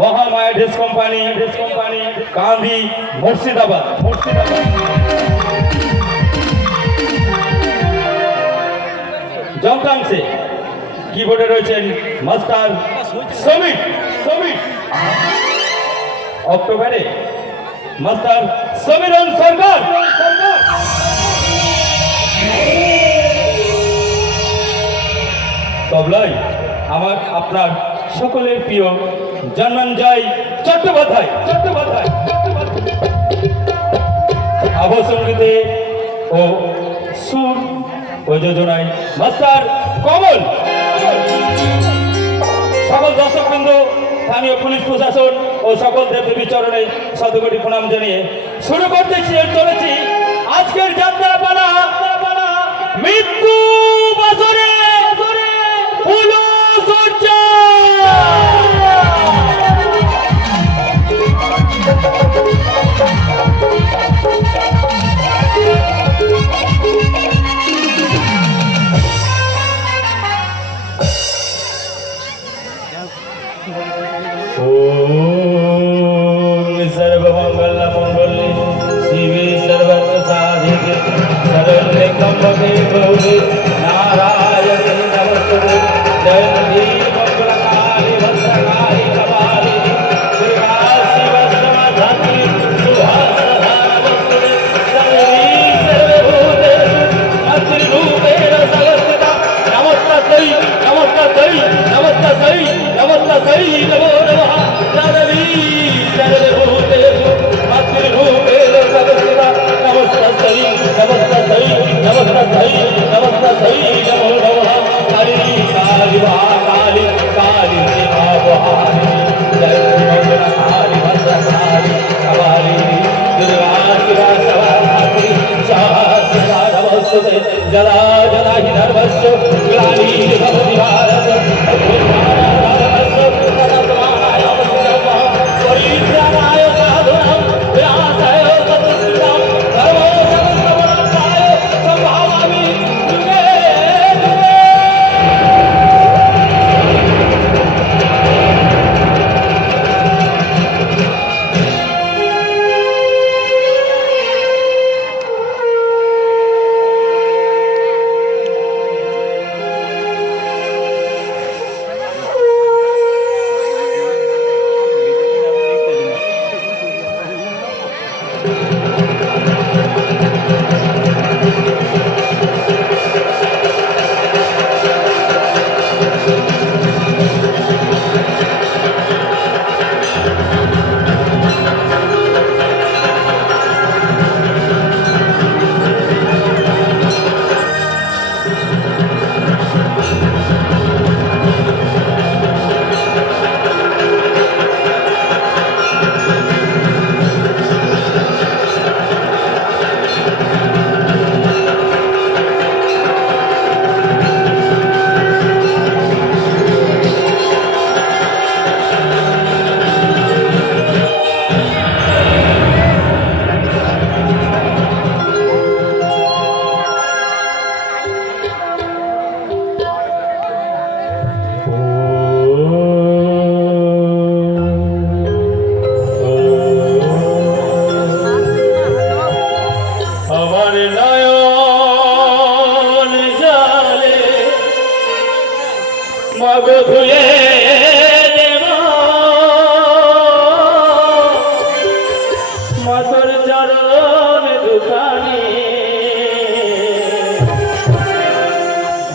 Mahamaya dress company কান্দি মুর্শিদাবাদ। যন্ত্রাংশে কিবোর্ডে রয়েছেন master Samir. অক্টোবরে মাস্টার সমীরন সরকার। তবলায় আপনার সকলের প্রিয় জন্মঞ্জয় চট্টোপাধ্যায়। আবহসঙ্গীতে ও সুর প্রযোজনায় মাস্টার কমল। সকল দর্শকবৃন্দ, স্থানীয় পুলিশ প্রশাসন ও সকল দেবদেবী চরণে শতকোটি প্রণাম জানিয়ে শুরু করতে চলেছি আজকের যাত্রা পালা মৃত্যু বছরে ফুলসজ্জা। सर्वमंगल मंगले शिवे सर्वत्र साधिके शरण्ये त्र्यंबके गौरी नारायणे नमस्तुते जयंती मंगलकाली भद्रकाली कपालिनी दुर्गा शिव समाधात्री सुहासना नमस्तुते सर्वे सर्वभूतेषु मातृरूपेण संस्थिता नमस्तस्यै नमस्तस्यै नमस्तस्यै नमस्तस्यै नमो नमः सर्वे सर्वभूतेषु मातृरूपेण संस्थिता नमस्तस्यै नमस्तस्यै नमस्तस्यै नमस्तस्यै नमो नमः हरि काली महाकाली काली महाभवानी जयंती मंगलकाली भद्रकाली कपालिनी दुर्गा शिवा समाधात्री सहस्रदा नमस्तुते जला जला हि धर्मस्य ग्लानिर्भवति भारत परित्राणाय साधूनां विनाशाय सतस्थितां धर्मो संस्थापनार्थाय सम्भावामि युगे युगे।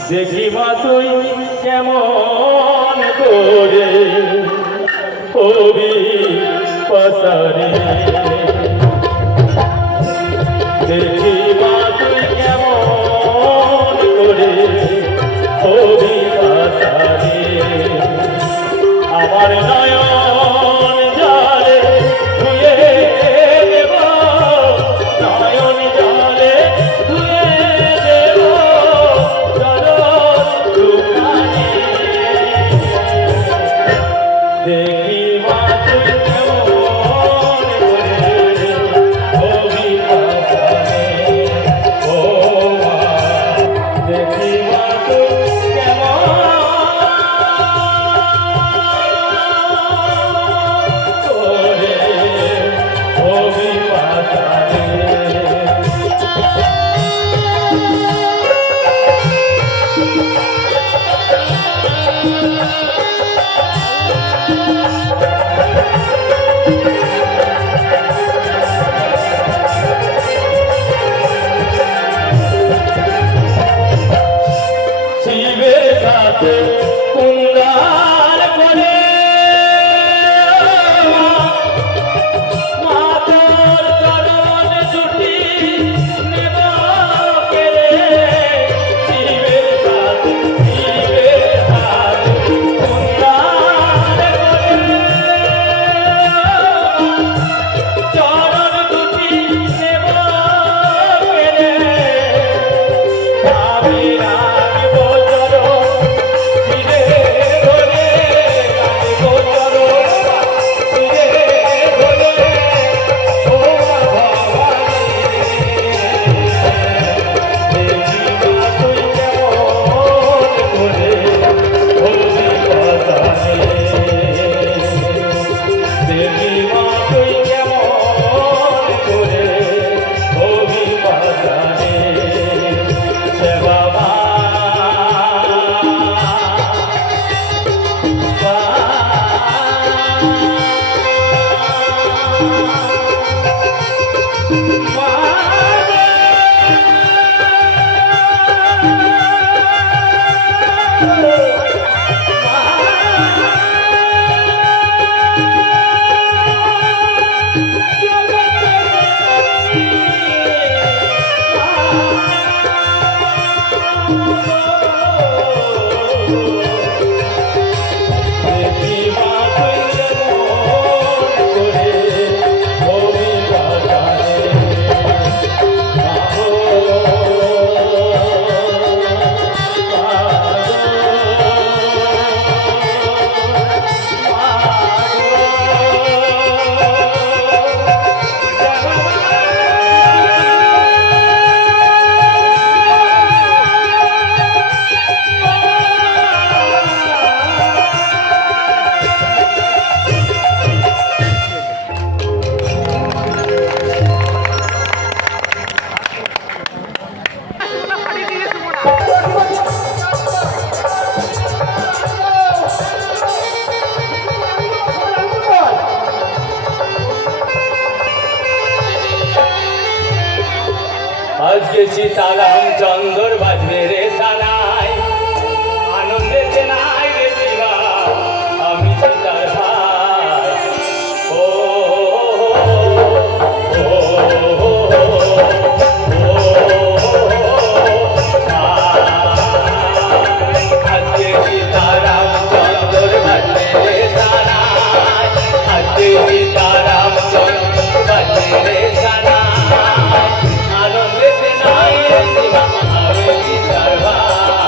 দেখি মা তুই কেমন করে হবি পাসারে, দেখি মা তুই কেমন করে হবি পাসারে, আমার নয়ন জালে ধুয়ে দেব, নয়ন জালে ধুয়ে দেব চরণ দুখানি, দেখি মা তুই কেমন করে হবি পাসারে, ও মা দেখি মা তুই কেমন শিবের সাথে কুঙ্গার করে মাতার চরণ জুটি নেব পেরে শিবের সাথে কুঙ্গার করে চরণ দুটি নেব পেরে আমি রাখব চরণ ফিরে ধরে রাখব চরণ ফিরে ধরে ও ভবানী দেবী মা তুই কেমন করে হলদি বাজারে দেবী মা তুই কেমন করে হলদি বাজারে সেবা মা আজকে সীতারাম চন্দর বাজবে রে সানাই আনন্দে নাই রে শিবা আমি সীতার ভাই ও আজকে সীতারাম চন্দর বাজবে রে সানাই আজকে সীতারাম চন্দর বাজবে রে সানাই আনন্দে নাই রে শিবা আমি সীতার ভাই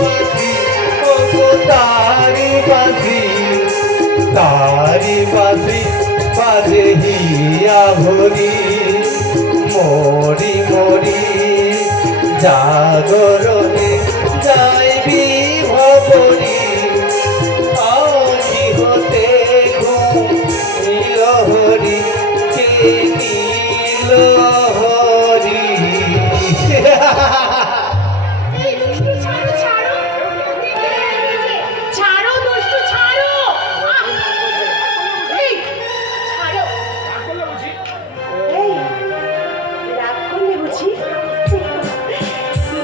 বাঁশি ও গো তারি বাঁশি বাজে হিয়া ভরি মরি মরি জাগরণে যাইবি ভবরি আখি হতে ঘুম নীলহরি কে নীলহরি এই দুষ্টু ছাড়ো ছাড়ো ছাড়ো দুষ্টু ছাড়ো এই ছাড়ো এই রাগ করলে বুঝি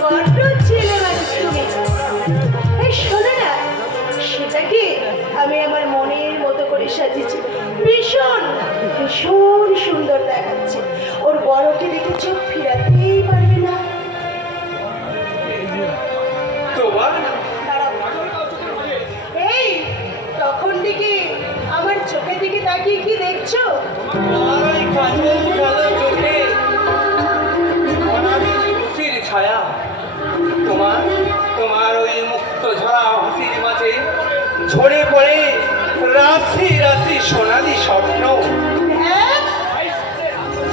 বড্ড ছেলে মানুষ তুমি এই শোনো না সেটাকে আমি আমার মনের মতো করে সাজিয়েছি ভীষণ ভীষণ সুন্দর দেখাচ্ছে ওর বড়কে দেখে চোখ ফিরাতেই পারবে না দাঁড়াও। এই তখন দিকে আমার চোখের দিকে তাকিয়ে কি দেখছো ছায়া তোমার তোমার ওই মুক্ত ঝরা হাসির মাঝে ঝরে পড়ে রাশি রাশি সোনালি স্বপ্ন হ্যাঁ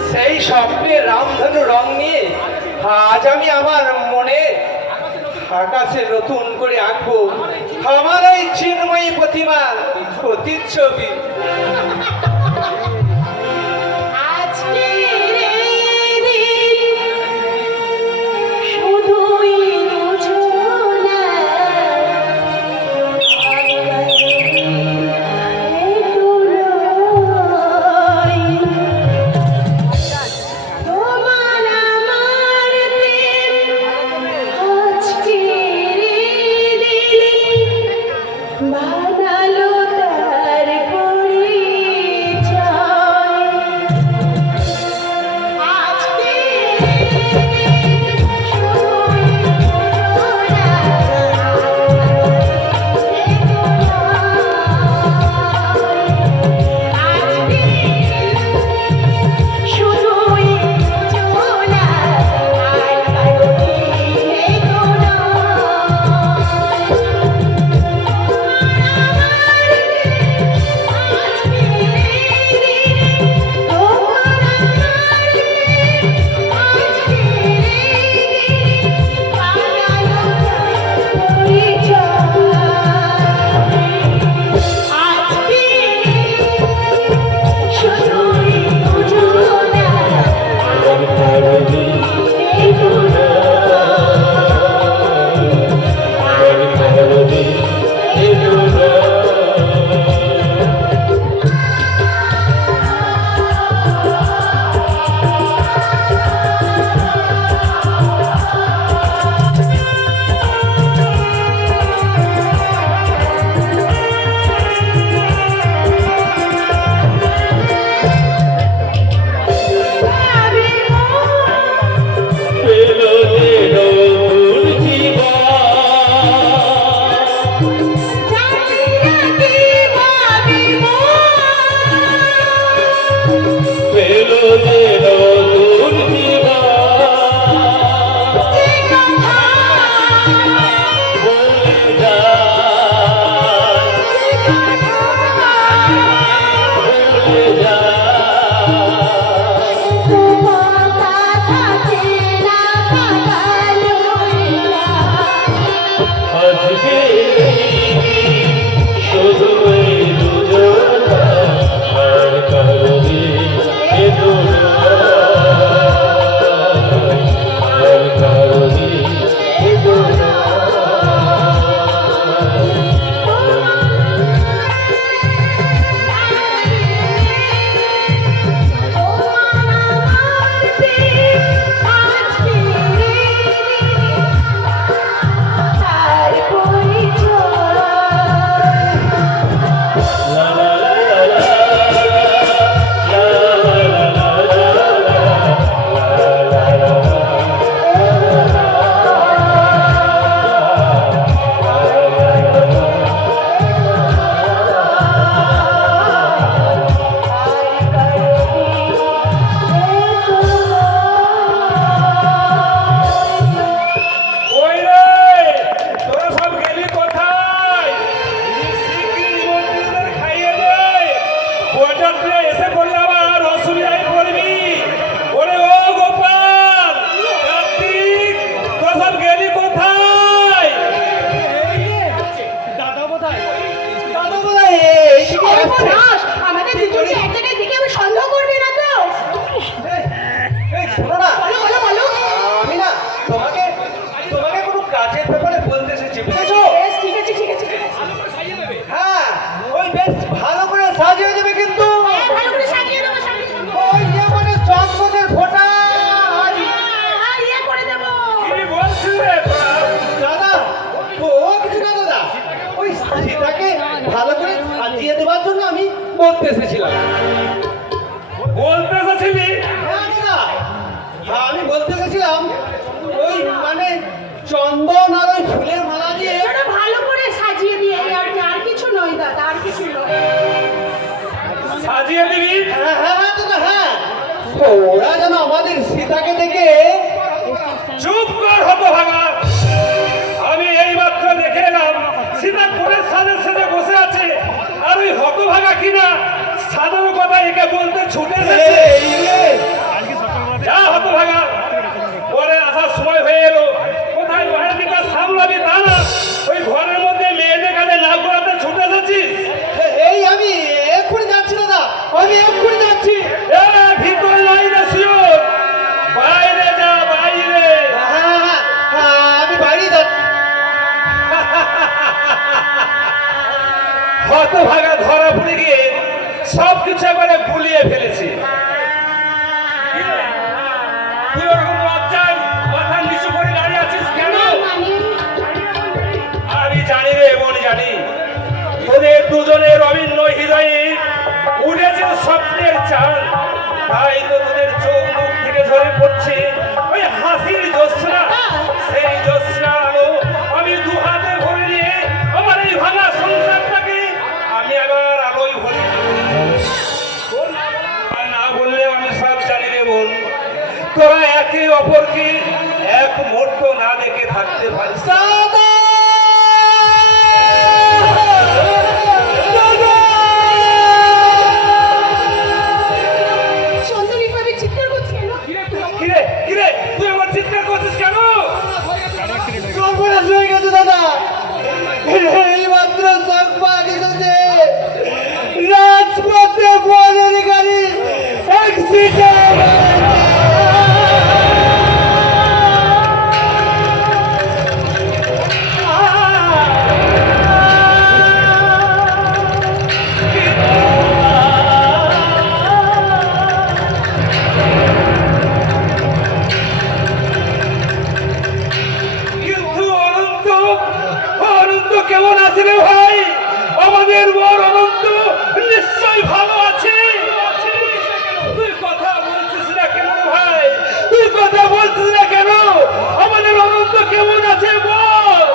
সেই স্বপ্নে রামধনু রং নিয়ে আজ আমি আমার মনে আকাশে নতুন করে আঁকবো আমার ওই চিন্ময়ী প্রতিমার প্রতিচ্ছবি আজকের এই দিন শুধুই বুঝো না তোমার আমার প্রেম আজকের এই দিন বানালো তার পরিচয় আজকে শুধুই শুধুই চোলা আর কারণে তার পরিচয় সীতাকে ভালো করে সাজিয়ে দেওয়ার জন্য আমি বলতে এসেছিলাম। বলতে এসেছিলি? হ্যাঁ দাদা, হ্যাঁ, আমি বলতে এসেছিলাম ওই মানে চন্দন আর ওই ফুলের মালা দিয়ে ওটা ভালো করে সাজিয়ে দিয়ে আর কি, আর কিছু নয় দাদা, আর কিছু নয়। সাজিয়ে দিবি? হ্যাঁ হ্যাঁ হ্যাঁ দাদা, হ্যাঁ ওরা যেন আমাদের সীতাকে দেখে চুপ কর হতভাগা। আমি এই মাত্র দেখে এলাম সীতা করে সাজে সেজে বসে আছে, আর ওই হতভাগা কিনা সাধারণ কথা একে বলতে ছুটে এসেছে। এই রে, যা হতভাগা, পরে আসার সময় হয়ে এলো। কোথায় ঘরের দিকটা সামলাবি তা না, ওই ঘরের মধ্যে মেয়েদের কাছে না করাতে ছুটে এসেছিস। এই আমি এক্ষুনি যাচ্ছি দাদা, আমি এক্ষুনি যাচ্ছি। এ, ভিতরে নাই রে শিওর, বাইরে যা বাইরে। হ্যাঁ হ্যাঁ হ্যাঁ, আমি বাইরে যাচ্ছি। হতভাগা ধরা পড়ে গিয়ে সব কিছু এবারে গুলিয়ে ফেলেছে। তুই ওরকম লজ্জায় মাথা নিচু করে দাঁড়িয়ে আছিস কেন? আমি জানি রে, এমন জানি তোদের দুজনের অভিন্ন হৃদয়ে উঠেছে স্বপ্নের চাল, তাই তো তোদের চোখ মুখ থেকে ঝরে পড়ছে ওই হাসির জ্যোৎস্না। সেই জ্যোৎস্না আলো আমি দু হাতে ভরে নিয়ে আমার এই ভাঙা সংসারটাকে আমি আবার আলোয় ভরে দেব। আর না বললেও আমি সব জানি রে বোন, তোরা একে অপরকে এক মুহূর্ত না দেখে থাকতে পারিস না। দাদা! সুন্দরী ভাবে চিৎকার করছে কেন? কিরে কিরে, তুই আমার চিৎকার করছিস কেন? সর্বনাশ হয়ে গেছে দাদা, এই মাত্র সংবাদ এসেছে রাজপথে বনের গাড়ি অ্যাক্সিডেন্ট। কিন্তু অনন্ত, অনন্ত কেমন আছে রে ভাই? আমাদের বর অনন্ত নিশ্চয়ই ভালো আছে। তুই কথা বলছিস না কেন ভাই? তুই কথা বলছিস না কেন? আমাদের অনন্ত কেমন আছে বল।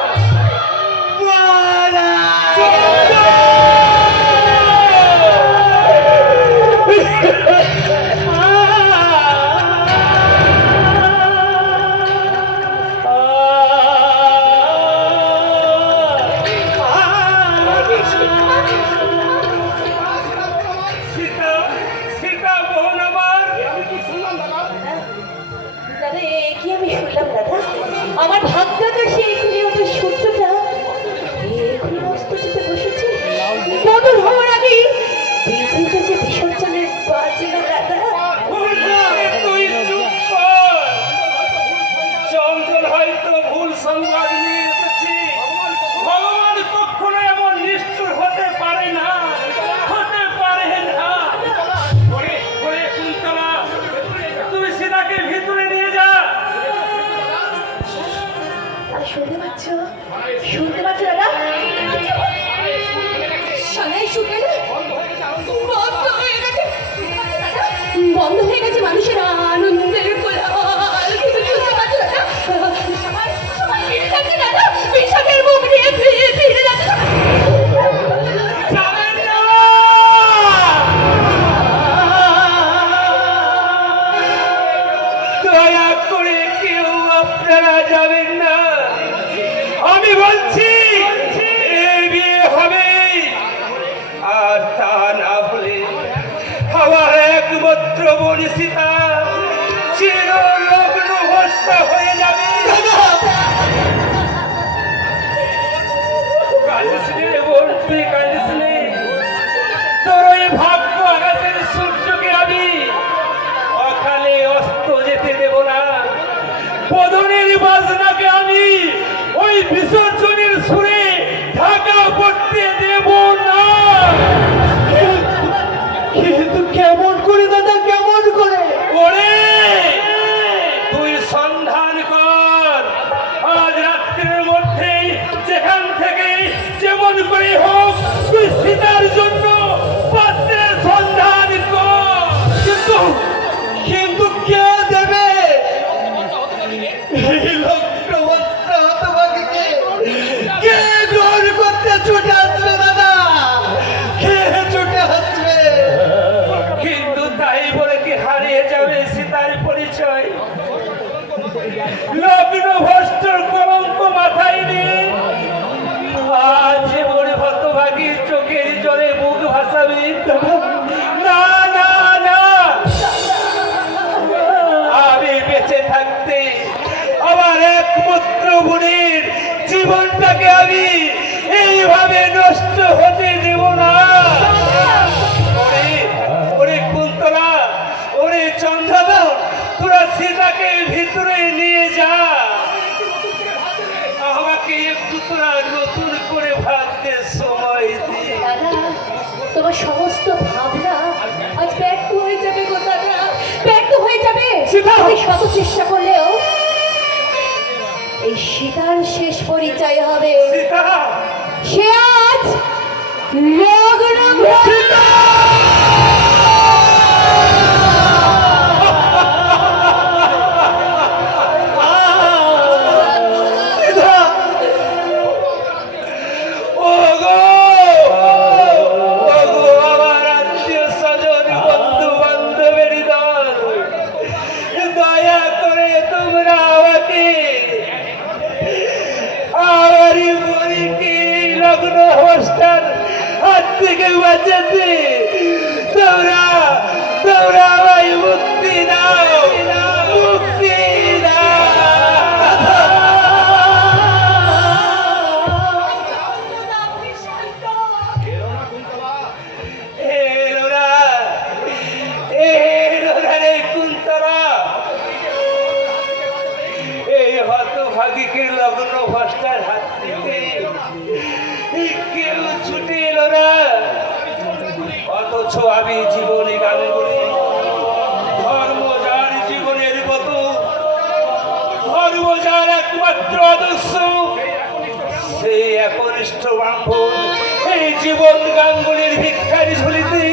সীতাকে আমি এইভাবে নষ্ট হতে দেব না। ওরে ওরে কুন্তলা, ওরে চন্দ্রদা, তোরা সীতাকে ভিতরে নিয়ে যা। আমাকে একটু তোরা নতুন করে ভাবতে সময় দি। দাদা, তোমার সমস্ত ভাবনা আজ ব্যর্থ হয়ে যাবে গো দাদা, ব্যর্থ হয়ে যাবে। সীতা! তুমি শত চেষ্টা করলেও এই সীতার শেষ পরিচয় হবে সীতা! সে আজ লগ্ন সীতা! সীতা! ওগো! ওগো আমার আত্মীয়-স্বজন, বন্ধু-বান্ধবের দল, দয়া করে তোমরা আমাকে আমারই বলিকে লগ্ন অবস্থার হাত থেকে বাঁচাতে তোমরা তোমরা আমায় মুক্তি দাও, মুক্তি এই হতভাগীকে লগ্ন ভ্রষ্টার হাত থেকে কেউ ছুটে এলো না, অথচ আমি জীবনে গানে বলি ধর্ম যার জীবনের মতো, ধর্ম যার একমাত্র আদর্শ, সেই একনিষ্ঠ ব্রাহ্মণ এই জীবন গাঙ্গুলির ভিক্ষারি ঝুলিতে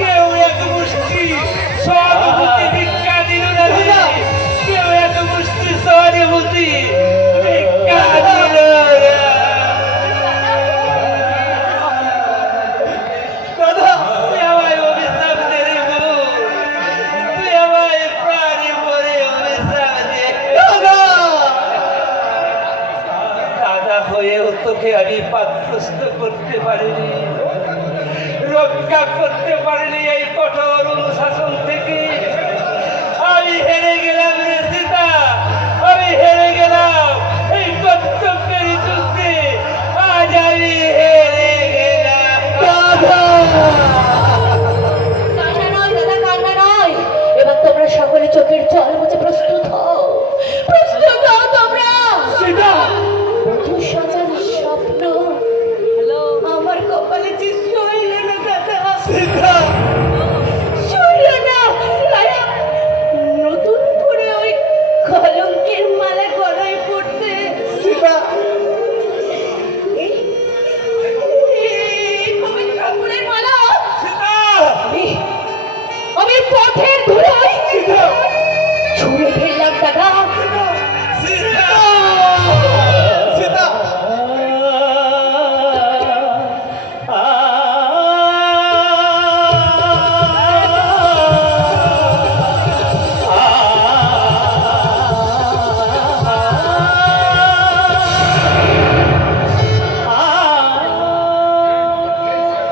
কেউ এক মুষ্টি সহানুভূতি ভিক্ষা দিল না রে। কেউ এক মুষ্টি সহানুভূতি ভিক্ষা দিল না। দাদা, তুই আমায় অভিশাপ দে রে বউ, তুই আমায় প্রাণে মরে অভিশাপ দে। দাদা হয়েও তোকে আমি পাত্রস্থ করতে পারিনি, রক্ষা করতে পারিনি এই কঠোর অনুশাসন থেকে। আমি হেরে গেলাম রে সীতা, আমি হেরে গেলাম এই কর্তব্যের যুদ্ধে, আজ আমি হেরে গেলাম। কান্না নয় দাদা, কান্না নয়। এবার তোমরা সকলে চোখের জল মুছে প্রস্তুত হও, প্রস্তুত হও তোমরা। সীতা! বধূ সাজার স্বপ্ন আমার কপালে যে সইল না দাদা, সীতা! সইল না। তারা নতুন করে ওই কলঙ্কের মালা গলায় পড়তে সীতা! এই পবিত্র ফুলের মালা সীতা! আমি পথের ধুলোয় সীতা! ছুঁড়ে ফেললাম দাদা। সীতা! সীতা!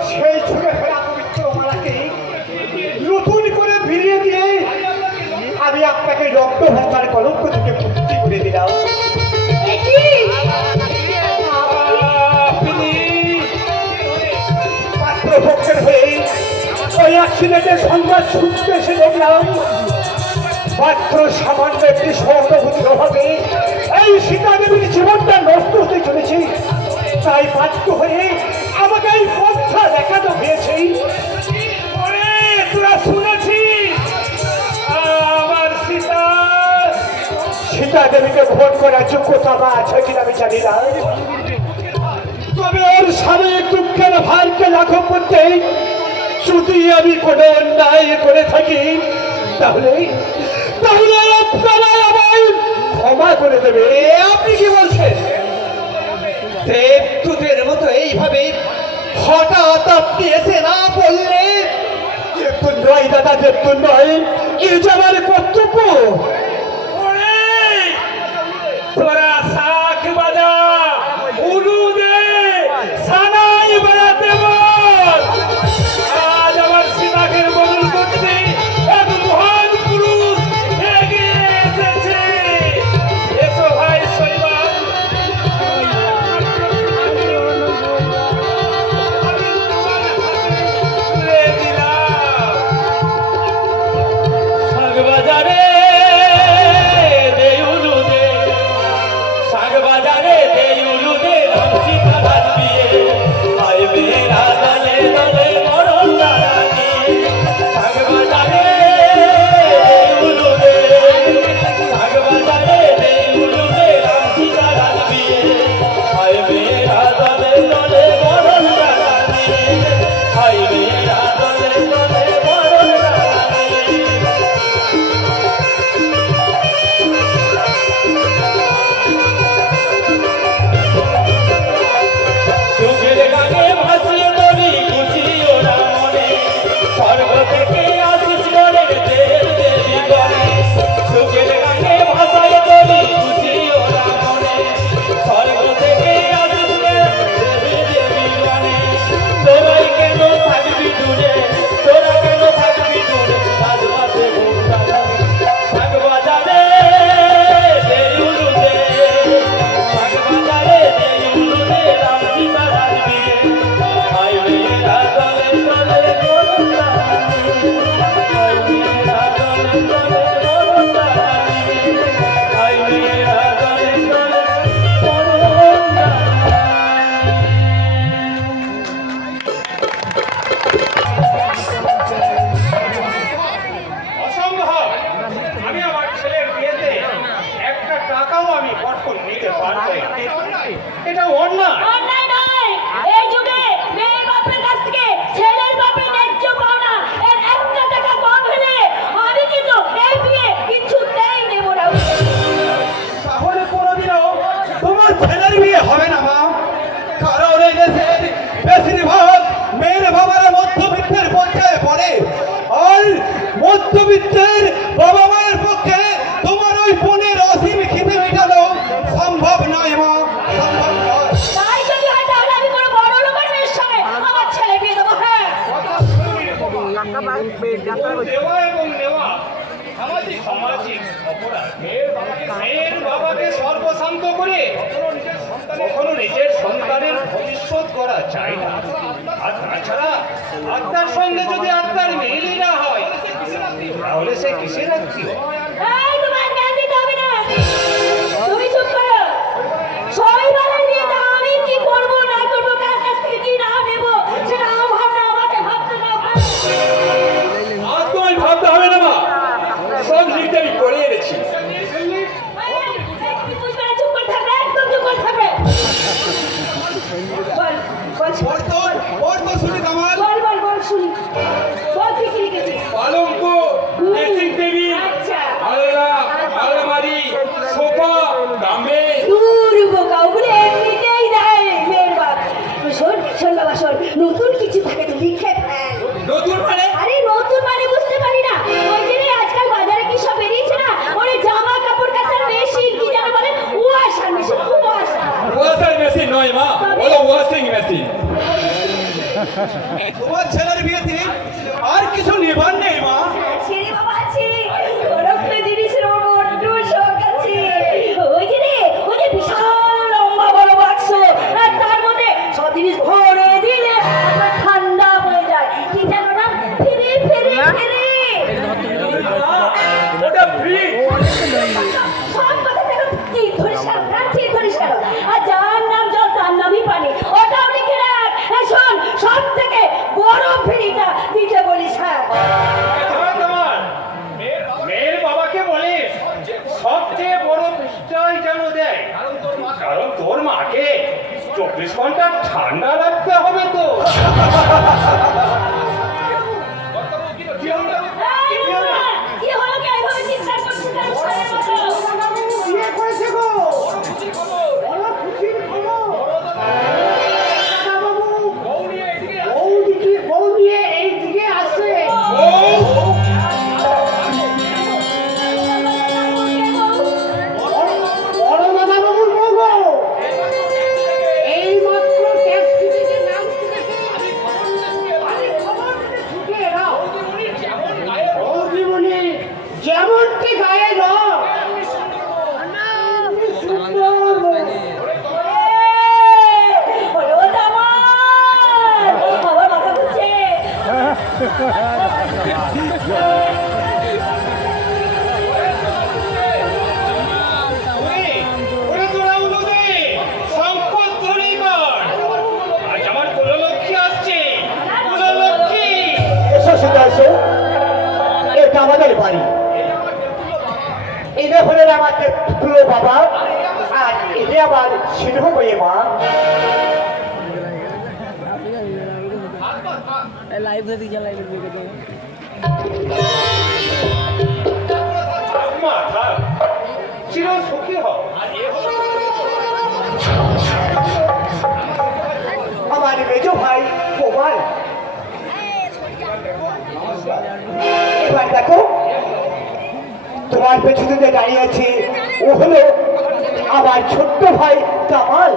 সেই ছুঁড়ে ফেলা পবিত্র মালাকে নতুন করে ফিরিয়ে দিয়ে আমি আপনাকে রক্ত ভাষার কলঙ্ক থেকে মুক্তি করে দিলাম। পাত্রপক্ষের হয়ে ওই অ্যাক্সিডেন্টের সংবাদ শুনতে এসে দেখলাম মাত্র সামান্য একটি সহানুভূতির অভাবে এই সীতা দেবীর জীবনটা নষ্ট হতে চলেছে। তাই বাধ্য হয়ে আমাকে এই পথটা দেখানো হয়েছে। ওরে, তোরা শুনেছিস আমার সীতা সীতা দেবীকে ভোট করার যোগ্যতা বা আছে কিনা আমি জানি না, তবে ওর স্বামী দুঃখের ভারকে লাঘব করতে যদি আমি কোনো অন্যায় করে থাকি তাহলে তাহলে আপনারা আমায় ক্ষমা করে দেবে। আপনি কি বলছেন? দেবদূতের মতো এইভাবে হঠাৎ আপনি এসে না বললে? দেবদূত নয় দাদা, দেবদূত নয়, এ যে আমার কর্তব্য। তোরা শাখ বাজা, উলু দে, সানাই বাজাতে বল। আজ আমার সীতাকের বদল করতে এক মহান পুরুষ এগিয়ে এসেছে। এসো ভাই সৈবাল, বেশিরভাগ মেয়ের বাবারা মধ্যবিত্তের পর্যায়ে পড়ে, আর মধ্যবিত্তের বাবা মায়ের পক্ষে তোমার ওই বোনের অসীম খিদে মেটানো সম্ভব নয় মা, সম্ভব নয়। তাই যদি হয় তাহলে আমি কোনো বড় লোকের মেয়ের সঙ্গে আমার ছেলে বিয়ে দেবো। হ্যাঁ, দেওয়া এবং নেওয়া সামাজিক অপরাধ। মেয়ের বাবাকে সর্বশান্ত করে কখনো নিজের সন্তানের ভবিষ্যৎ করা চায় না। আর তাছাড়া আত্মার সঙ্গে যদি আত্মার মিলই না হয় তাহলে সে কিসের আত্মীয়? এই তোমার জ্ঞান দিতে হবে না, তুমি চুপ করো। শৈবালের বিয়েটা আমি কি করবো না করবো, কার কাছ থেকে কি না নেবো, সেটা আমার না, আমাকে ভাবতে দাও। আর তোমায় ভাবতে হবে না মা, সব লিখতে আমি করে এনেছি। তুমি বুঝবে না, চুপ করে থাকবে, একদম চুপ করে থাকবে। বল, বল, শুনি কামাল। বল, বল, বল, শুনি। বল, তুই কি লিখেছিস? পালঙ্ক, ড্রেসিং টেবিল, আচ্ছা। আলনা, আলমারি, সোফা, গামে। দূর বোকা, ওগুলো এমনিতেই দেয় মেয়ের বাপ। শোন, শোন বাবা, শোন, নতুন কিছু থাকে তো লিখে ফেল। নতুন মানে? আরে নতুন মানে বুঝতে পারি না, ওই যে রে আজকাল বাজারে কি সব বেরিয়েছে না, ওরে জামা কাপড় কাচার মেশিন কি যেন বলে, washer machine, washer. Washer machine নয় মা, ওটা ওয়াশিং মেশিন। তোমার ছেলের বিয়েতে আর কিছু নেবার নেই মা। আছে রে বাবা, আছে। ওর একটা জিনিসের ওর বড্ড শখ আছে। ওই যে রে, ওই যে বিশাল লম্বা বড় বাক্স, আর তার মধ্যে সব জিনিস ভরে দিলে আপনার ঠান্ডা হয়ে যায়। কি জানো না? ফিরে ফিরে ফিরে। ওটা ফ্রিজ। সব কথা থেকে ঠিক ধরিস কেন? প্রাণ ঠিক ধরিস কেন? আর যার নাম জল তার নামই পানি। ওটাও লিখে রাখ। এই শোন, সব থেকে বড় ফিরিটা দিতে বলিস। হ্যাঁ, মেয়ের বাবাকে বলে সবচেয়ে বড় পৃষ্ঠাই যেন দেয়, কারণ তোর মাকে 24 ঘন্টা ঠান্ডা রাখতে হবে তো। এই বাবা, কি হলো কি এইভাবে চিৎকার করছিস কেন ছেলের মতো? বিয়ে করেছে গো, বড় খুশির খবর। বউ নিয়ে এইদিকে আসছে। বড় দাদাবাবুর বউ গো, এই মাত্র ট্যাক্স দিতে নাম শুনেছে। আমি খবর দিতে ছুটে এলাম। বৌদিমণি যেমনটি গায়ে রং, এমনি সুন্দর বউ। ওরে জামাই, আমার মাথা ঘুরছে। ওরে তোরা উলুদে, সংকট ধ্বনি কর। আজ আমার কুললক্ষ্মী আসছে, কুললক্ষ্মী। এসো সীতা, এসো। এটা আমাদের বাড়ি। এটা হলেন আমার প্রিয় বাবা, আর এটা আমার সিংহ বইয়ে মা। লাইভ नहीं चला लाइव वीडियो মা থাক, চির সুখী হও। আমার মেজো ভাই গোপাল, এবার দেখো তোমার পেছনে যে দাঁড়িয়ে আছে ও হলো আমার ছোট্ট ভাই কামাল,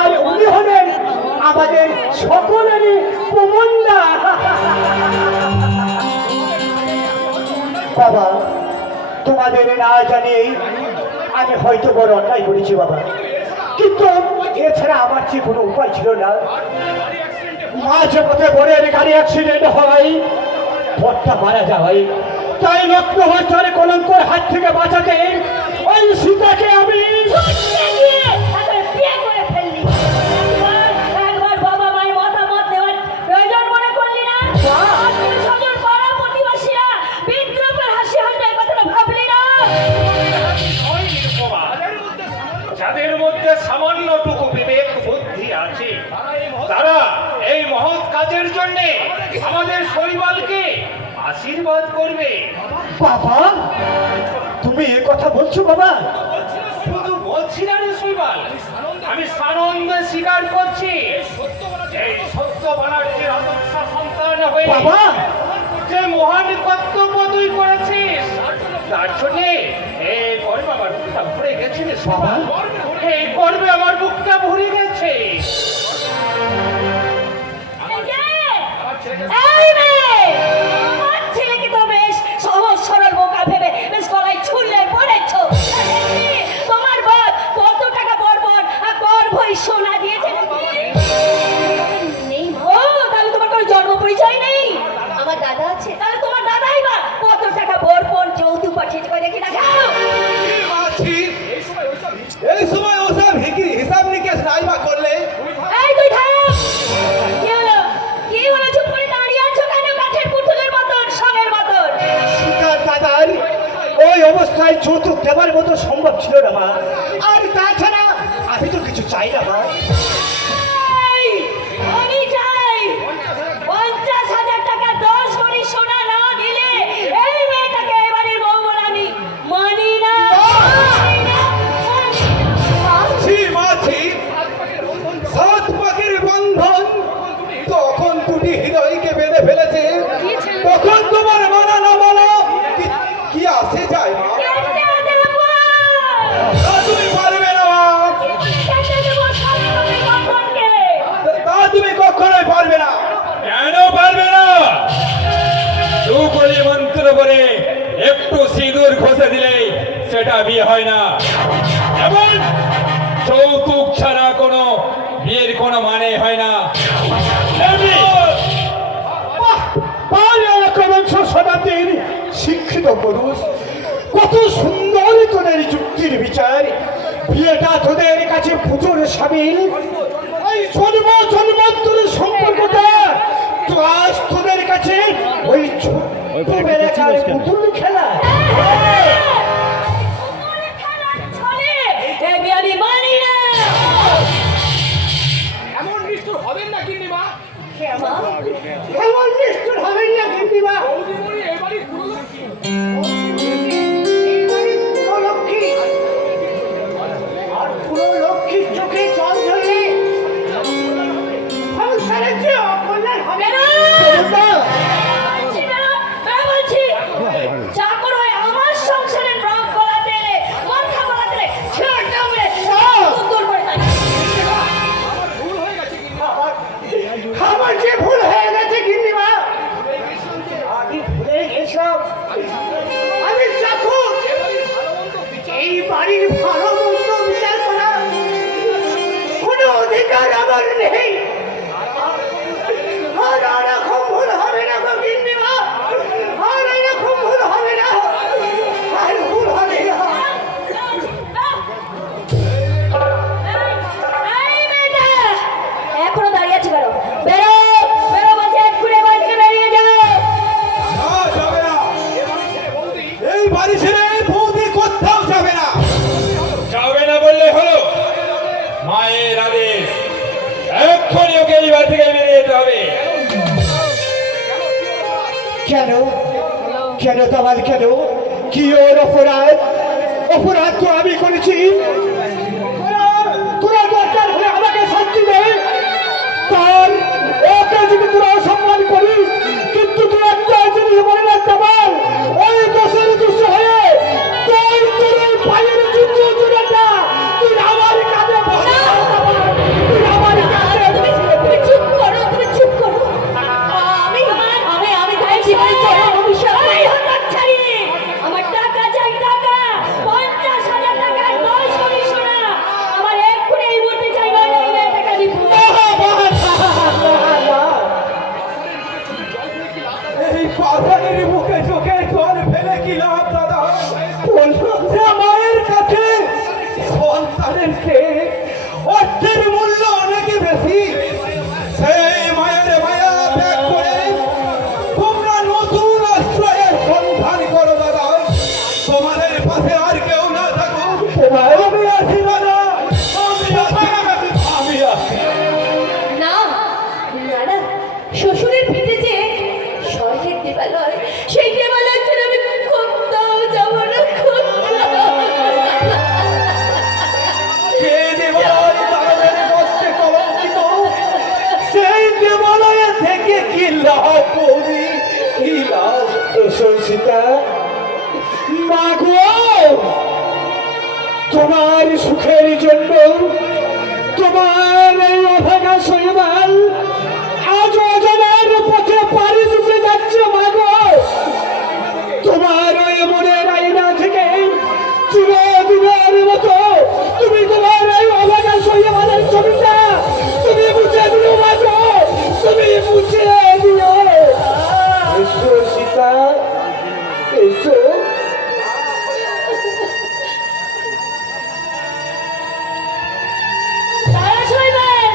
আর উনি হলেন আমাদের সকলেরই প্রমন্দা। বাবা, তোমাদের না জানিয়েই আমি হয়তো বড় অন্যায় করেছি বাবা, কিন্তু এছাড়া আমার যে কোনো উপায় ছিল না। মাঝে পথে বোনের গাড়ি অ্যাক্সিডেন্ট হয়, পথটা মারা যায়, তাই রক্ত হচ্ছে কলঙ্কর হাত থেকে বাঁচাতে ওই সীতাকে আমি ছুটতে গিয়ে একবার বিয়ে করে ফেললি। একবার বাবা মায়ের মতামত নেওয়ার প্রয়োজন মনে করলি না? আত্মীয়-স্বজন, পাড়া প্রতিবেশীরা বিদ্রূপের হাসি হাসবে, এই কথাটা ভাবলি না? যাদের মধ্যে সামান্যটুকু বিবেক বুদ্ধি আছে, তারা এই মহৎ কাজের জন্য আমাদের শৈবালকে আশীর্বাদ করবে। বাবা, তুমি এ কথা বলছো বাবা? শুধু বলছি না রে শৈবাল, আমি সানন্দে স্বীকার করছি এই সত্য বানার্জির আদর্শ সন্তান হয়ে বাবা! যে মহান কর্তব্য তুই করেছিস তার জন্য এই গর্বে আমার বুকটা ভরে গেছে রে বাবা। এই গর্বে আমার বুকটা ভরে গেছে। এই মেয়ে! আমার ছেলেকে তো বেশ সহজ সরল বোকা ভেবে বেশ গলায় ছুঁড়লে পড়েছো। তোমার বাপ কত টাকা বর্বর আর গর্ভই সোনা দিয়েছে নাকি? নেই মা। ও, তাহলে তোমার কোনো জন্ম পরিচয় নেই? আমার দাদা আছে। তাহলে তোমার দাদাই বা কত টাকা বর্বর যৌতুক পাঠিয়েছে কই দেখি দেখাও। এই সময় ওসব হিসাব নিকেশ রাইবা করলে এই তুই থাম। কি হলো? কি হলো? চুপ করে দাঁড়িয়ে আছো কেন কাঠের পুতুলের মতন, সঙের মতন? সীতার দাদার ওই অবস্থায় যৌতুক দেওয়ার মতো সম্ভব ছিল না মা। আর তাছাড়া আমি তো কিছু চাই না মা। এই, আমি চাই 50,000 টাকা 10 ভরি সোনা না দিলে এই মেয়েটাকে এবারে বউ বলে আমি মানি না। মানি না, মানি না। ছি মাছি সাত পাখির বন্ধন তখন দুটি হৃদয়কে বেঁধে ফেলেছে তখন তোমার মানা না মানা কি আসে যায় মা কেটে দেবো। তা তুমি পারবে না মা কেটে দেবো সবকটি বন্ধনকে। তা তুমি কখনোই পারবে না কেন পারবে না? দুকলি মন্ত্র করে একটু সিঁদুর ঘষে দিলে সেটা বিয়ে হয় না। এবং যৌতুক ছাড়া কোনো বিয়ের কোনো মানে হয় না। এমনি একবিংশ শতাব্দীর শিক্ষিত পুরুষ কত সুন্দর তোদের যুক্তির বিচার। বিয়েটা তোদের কাছে পুজোর সামিল। এই জন্ম জন্মান্তরের সম্পর্কটা তো আজ তোদের কাছে ওই ছোটবেলাকার পুতুল খেলা। পুতুলের খেলার ছলে এই বিয়ে আমি মানি না। এমন নিষ্ঠুর হবেন না গিন্নিমা এমন নিষ্ঠুর হবেন না গিন্নিমা। বৌদিমণি এবারই পুরো লক্ষ্মী আর পুরো লক্ষ্মীর চোখে জল ধরে সংসারের যে অকল্যাণ হবে না। বলছি না, বেরো বলছি। চাকর হয়ে আমার সংসারের রং গলাতে এলে, মাথা গলাতে এলে, ছেঁড়টা মেরে পুতুল করে থাকি। আমার যে ভুল হয়ে গেছে গিন্নিমা, আমি ভুলে গেছিলাম আমি চাকর। এই বাড়ির ভালো মন্দ বিচার করা কোনো অধিকার আমার নেই। আর এরকম ভুল হবে না গো গিন্নিমা, আর এরকম ভুল হবে না, আর ভুল হবে না। এই মেয়েটা, এখনো দাঁড়িয়ে আছি কেন? বেরো, বেরো বলছি, এক্ষুনি বাড়ি থেকে বেরিয়ে যাও। না যাবে না এই বাড়ি ছেড়ে বৌদি কোথাও যাবে না যাবে না বললে হলো? মায়ের আদেশ, এক্ষুনি ওকে এই বাড়ি থেকে বেরিয়ে যেতে হবে। কেন কেন তোমার কেন কি ওর অপরাধ? অপরাধ তো আমি করেছি। তোরা দরকার হলে আমাকে শাস্তি দে, তার ওকে যদি তোরা অসম্মান করিস, কিন্তু তুই একটা জিনিস মনে রাখতে পার, ওই দোষের দোষ হয়ে তোর ভাইয়ের যুদ্ধ জুড়েটা তুই আমার কাছে তুই আমার কাছে তুমি চুপ করো, তুমি চুপ করো। আমি তাই জীবনে চরম অভিশাপ। এই হতচ্ছাড়ি! আমার টাকা চাই, টাকা। 50,000 টাকা 10 ভরি সোনা। লাভ বৌদি, কি লাভ? এসো সীতা। মা গো, তোমার সুখের জন্য তোমার এই অভাগা শৈবাল আজ অজানার পথে পাড়ি দিতে যাচ্ছে। মা গো, তোমার ওই মনের আইনা থেকে চিরদিনের মতো তুমি তোমার এই অভাগা শৈবালের ছবিটা তুমি মুছে দিও। মা গো, তুমি মুছে দিও। এসো সীতা, এসো। তারা শৈবাল,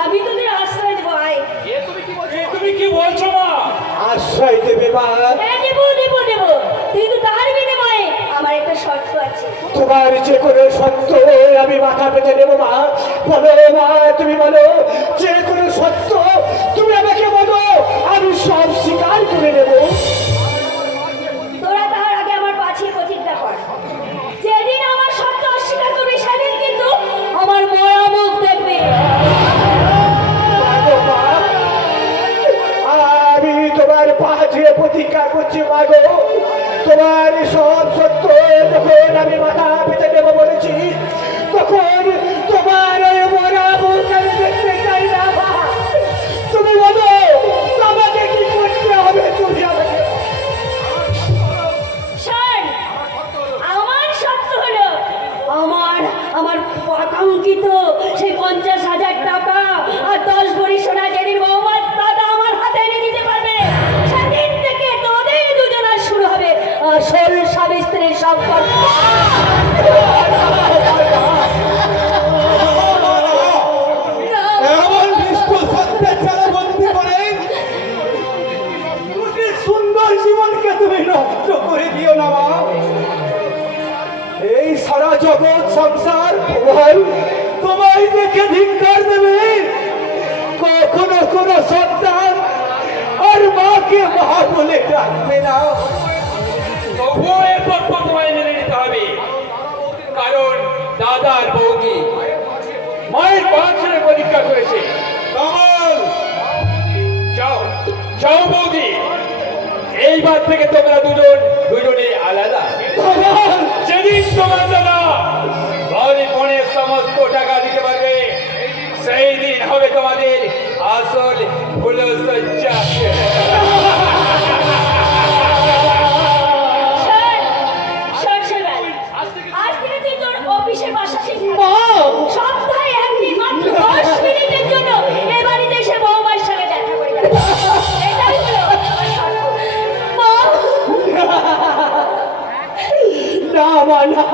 আমি তোদের আশ্রয় দেবো, আয়। তুমি কি বলছো মা? আশ্রয় দেবে মা? হ্যাঁ, দেবো দেবো দেবো, কিন্তু তার বিনিময়ে আমার একটা শর্ত আছে। তোমার যে কোনো সত্য আমি মাথা পেতে নেবো। মা বলো, মা তুমি বলো, যে কোনো সত্য তুমি আমাকে বলো, আমি সব স্বীকার করে নেবো। তোরা তার আগে আমার পাছে প্রতিজ্ঞা কর, যেদিন আমার সত্য অস্বীকার করবে সেদিন কিন্তু আমার মরা মুখ দেখবে। মাগো মা, আমি তোমার পাছে প্রতিজ্ঞা করছি। মাগো, তোমার সব সত্য যখন আমি মাথা পেতে নেবো বলেছি, তখন তোমার ওই মরা মুখ আমি দেখতে চাই না। মা, তুমি বলো আমাকে কি করতে হবে, তুমি আমাকে। শোন, আমার সত্য হলো আমার আকাঙ্ক্ষিত সেই 50,000 টাকা আর 10 ভরি সোনা যেদিন বৌমার দাদা আমার হাতে এনে দিতে পারবে, সেদিন থেকে তোদের দুজনের শুরু হবে আসল স্বামী স্ত্রীর সম্পর্ক। এমন নিষ্ঠুর সত্যের ছাড়া বন্দি করে দুটি সুন্দর জীবনকে তুমি নষ্ট করে দিও না মা। এই সারা জগৎ সংসার তোমায় দেখে ধিক্কার দেবে। কখনো কোনো সন্তান আর মাকে মা বলে ডাকবে না। তবুও এরপর তোমায় মেনে নিতে হবে, কারণ দাদার বৌদি মায়ের পাঁচের পরীক্ষা করেছে। কমল, যাও যাও বৌদি, এইবার থেকে তোমরা দুজনে আলাদা। যেদিন তোমার দাদা বাড়ি পণের সমস্ত টাকা দিতে পারবে, সেই দিন হবে তোমাদের আসল ফুলসজ্জা। শোন, শৈবাল, আজ থেকে তুই তোর অফিসের বাসা শিখবি। সপ্তাহে একদিন মাত্র 10 মিনিটের জন্য এ বাড়িতে এসে বৌমার সঙ্গে দেখা করে যাবি। এটাই হলো আমার শর্ত। মা, না মা, না।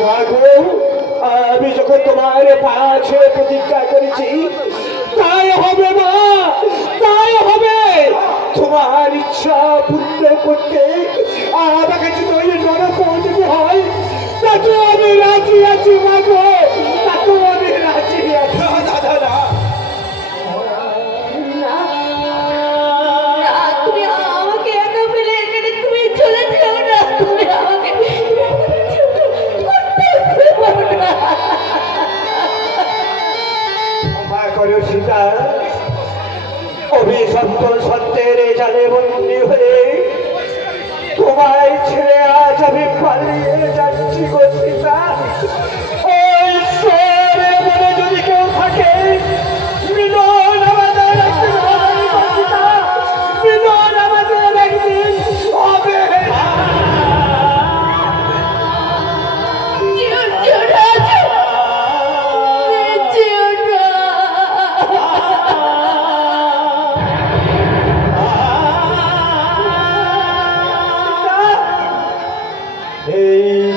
মাগো, আমি যখন তোমার পাছে প্রতিজ্ঞা করেছি, তাই হবে মা, তাই হবে। তোমার ইচ্ছা পূর্ণ করতে আমাকে যদি ওই নরক যেতে হয়, তাতে আমি রাজি আছি। মাগো, তাতে আমি রাজি আছি। দাদা না, না, তুমি আমাকে একা ফেলে এখানে তুমি চলে যেও না। তুমি আমাকে ক্ষমা করো সীতা, অভিশপ্ত সত্যের জালে বন্দী হয়ে তোমায় ছেড়ে আজ আমি পালিয়ে যাচ্ছি গো সীতা। ওই শহরে বলে যদি কেউ থাকে, মিলন আমাদের একদিন হবে গো সীতা, মিলন আমাদের একদিন হবে। এই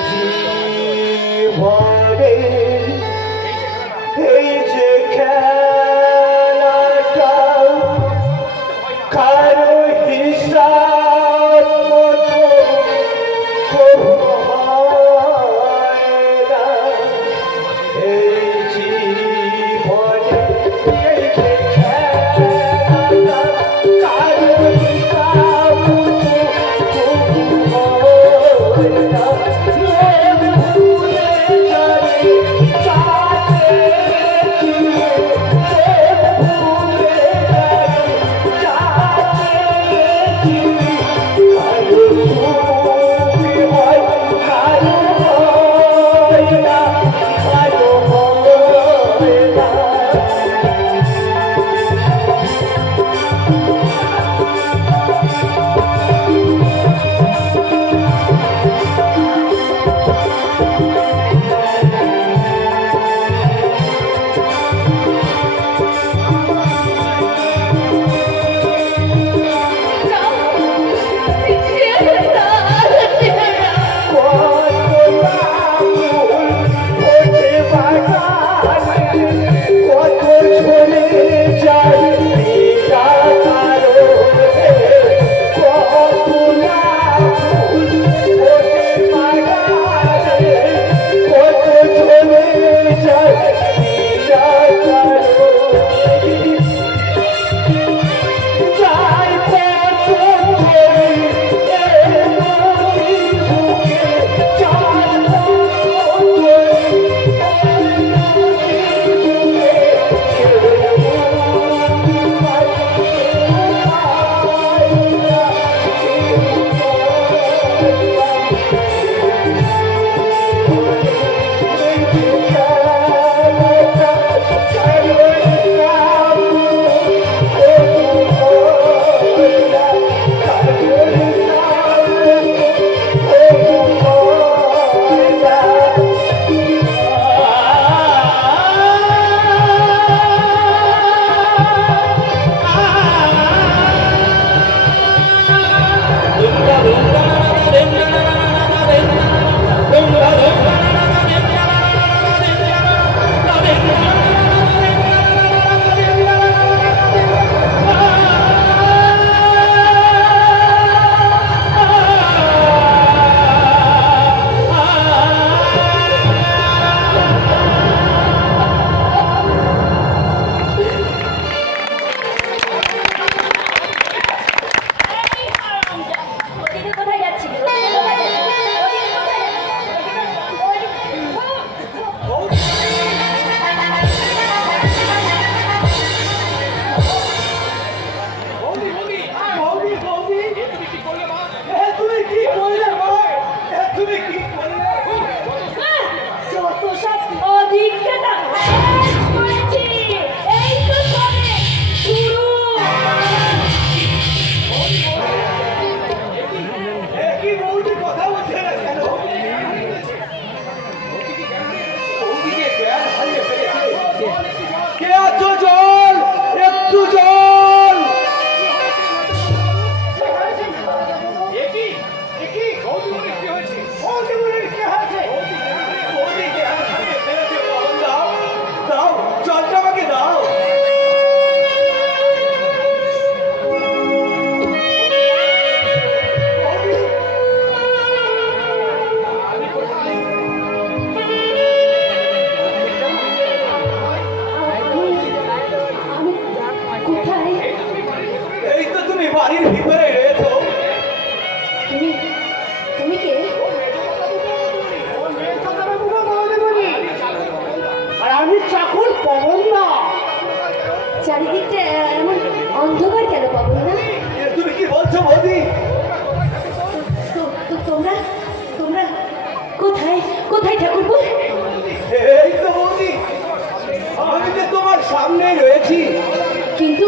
পেয়েছি। কিন্তু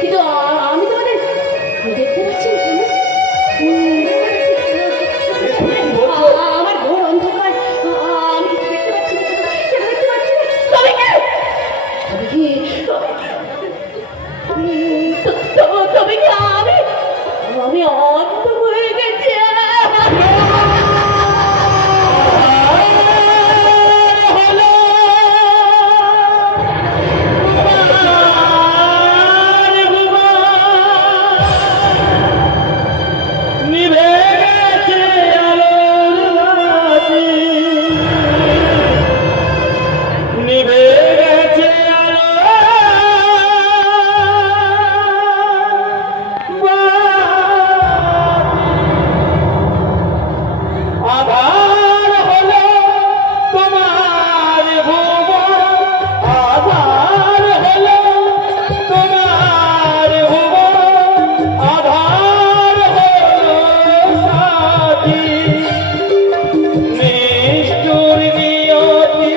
কিন্তু আমি তোমাদের দেখতে পাচ্ছি না কেন? আমার ঘোর অন্ধকার, আমি কিছু দেখতে পাচ্ছি না কেন? কেন দেখতে পাচ্ছি না? তবে কি? তবে কি আমি অন্ধ হয়ে গেছি? নিভে গেছে আলোর বাতি, নিভে গেছে আধার হলো তোমার ভুবন, আধার হলো তোমার ভুবন, আধার হলো সাথী, নিষ্ঠুর নিয়তি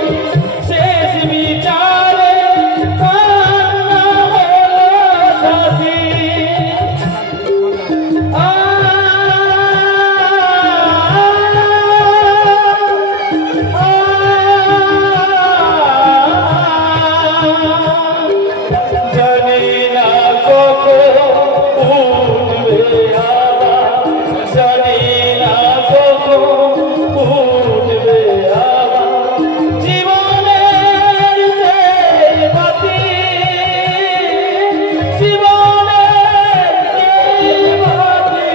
শেষ বিচারে কান্না হলো সাথী। জানি না কখন উঠবে আবার, জানি না কখন উঠবে আবার জীবনের সেই বাতি, জীবনের সেই বাতি।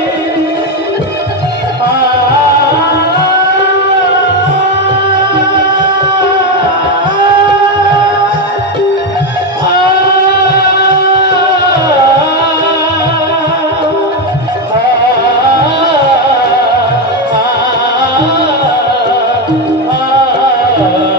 Ah